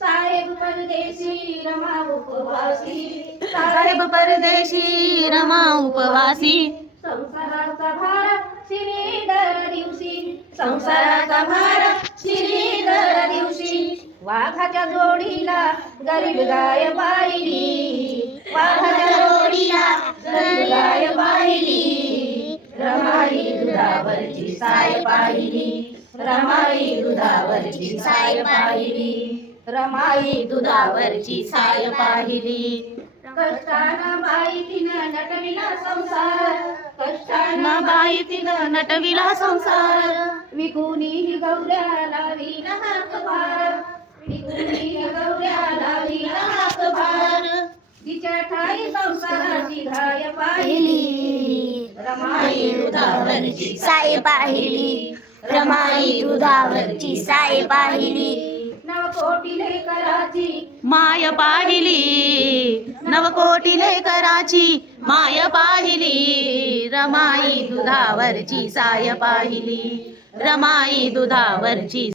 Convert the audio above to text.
साहेब परदेशी रमा उपवासी, साहेब परदेशी रमा उपवासी, संसाराचा भार शिरी दर दिवशी, संसाराचा भार शिरी दर दिवशी, वाघाच्या जोडीला गरीब गाय पाहिली, वाघाच्या जोडीला गरीब गाय पाहिली, रमाई दुधावरची साय पाहिली, रमाई दुधावरची साय पाहिली, रमाई दुधावरची साय पाहिली. कष्टानं बाई तिनं नटविला संसार, कष्टानं बाई तिनं नटविला संसार, विकुनी गौऱ्या लावीला हातभार, विकुनी गौऱ्या लावीला हातभार, तिच्या ठाई संसाराची घाय पाहिली, रमाई दुधावरची साय पाहिली, रमाई दुधावरची साय पाहिली. नवकोटी लेकराची माय पाहिली, नवकोटी लेकराची माय पाहिली, रमाई दुधावरची साय पाहिली, रमाई दुधावरची